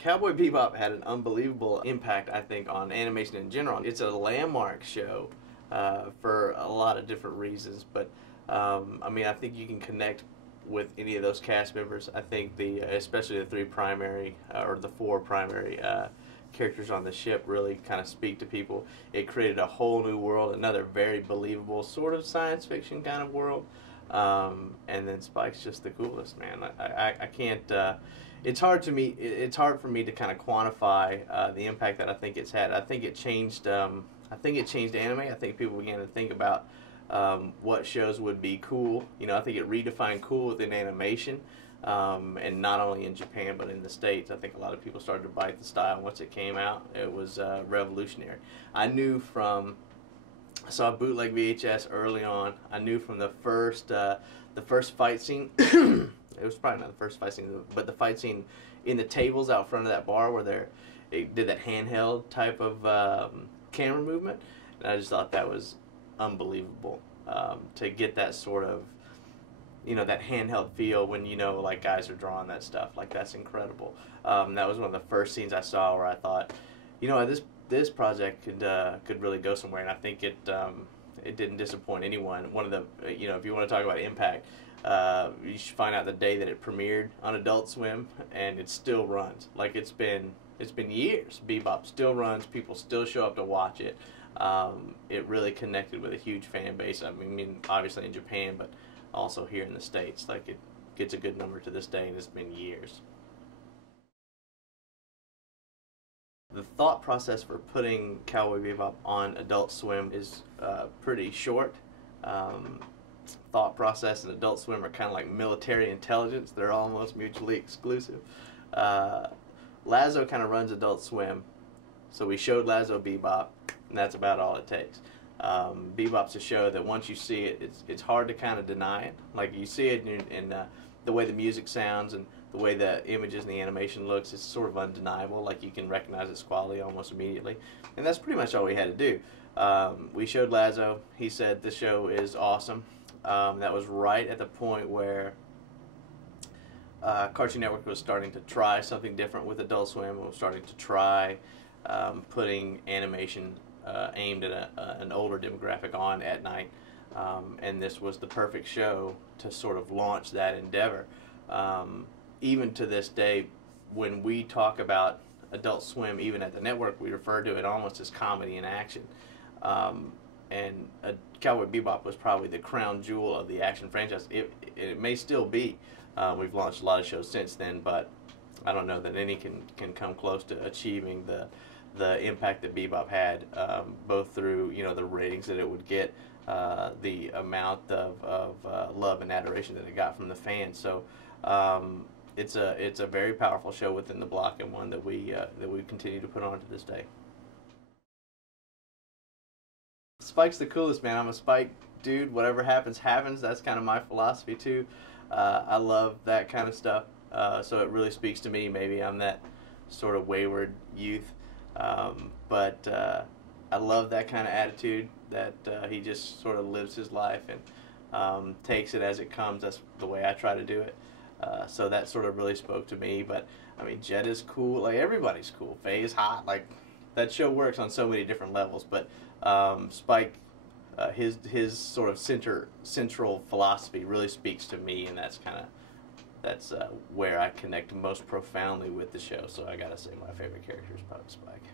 Cowboy Bebop had an unbelievable impact, I think, on animation in general. It's a landmark show for a lot of different reasons, but I mean, I think you can connect with any of those cast members. I think especially the three primary or the four primary characters on the ship really kind of speak to people. It created a whole new world, another very believable sort of science fiction kind of world. And then Spike's just the coolest, man. I can't. It's hard to me. It's hard for me to kind of quantify the impact that I think it's had. I think it changed. I think it changed anime. I think people began to think about what shows would be cool. You know, I think it redefined cool within animation, and not only in Japan but in the States. I think a lot of people started to bite the style once it came out. It was revolutionary. I saw a bootleg VHS early on. I knew from the first fight scene. It was probably not the first fight scene, but the fight scene in the tables out front of that bar where it did that handheld type of camera movement, and I just thought that was unbelievable to get that sort of, you know, that handheld feel when, you know, like guys are drawing that stuff. Like, that's incredible. That was one of the first scenes I saw where I thought, you know, this project could really go somewhere, and I think it didn't disappoint anyone. One of the, you know, if you want to talk about impact, you should find out the day that it premiered on Adult Swim, and it still runs. Like, it's been years. Bebop still runs. People still show up to watch it. It really connected with a huge fan base. I mean, obviously in Japan, but also here in the States. Like, it gets a good number to this day, and it's been years. The thought process for putting Cowboy Bebop on Adult Swim is pretty short. Thought process and Adult Swim are kind of like military intelligence. They're almost mutually exclusive. Lazo kind of runs Adult Swim, so we showed Lazo Bebop, and that's about all it takes. Bebop's a show that once you see it, it's hard to kind of deny it. Like, you see it in the way the music sounds and the way the images and the animation looks, it's sort of undeniable. Like, you can recognize its quality almost immediately. And that's pretty much all we had to do. We showed Lazo. He said the show is awesome. That was right at the point where Cartoon Network was starting to try something different with Adult Swim. It was starting to try putting animation aimed at an older demographic on at night. And this was the perfect show to sort of launch that endeavor. Even to this day, when we talk about Adult Swim, even at the network, we refer to it almost as comedy and action. And Cowboy Bebop was probably the crown jewel of the action franchise. It may still be. We've launched a lot of shows since then, but I don't know that any can come close to achieving the impact that Bebop had, both through, you know, the ratings that it would get, the amount of love and adoration that it got from the fans. So it's a very powerful show within the block, and one that we continue to put on to this day. Spike's the coolest, man. I'm a Spike dude. Whatever happens, happens. That's kind of my philosophy too. I love that kind of stuff. So it really speaks to me. Maybe I'm that sort of wayward youth, but I love that kind of attitude that he just sort of lives his life and takes it as it comes. That's the way I try to do it. So that sort of really spoke to me. But I mean, Jet is cool. Like, everybody's cool. Faye is hot. Like, that show works on so many different levels. But Spike, his sort of central philosophy really speaks to me, and that's where I connect most profoundly with the show. So I gotta say my favorite character is probably Spike.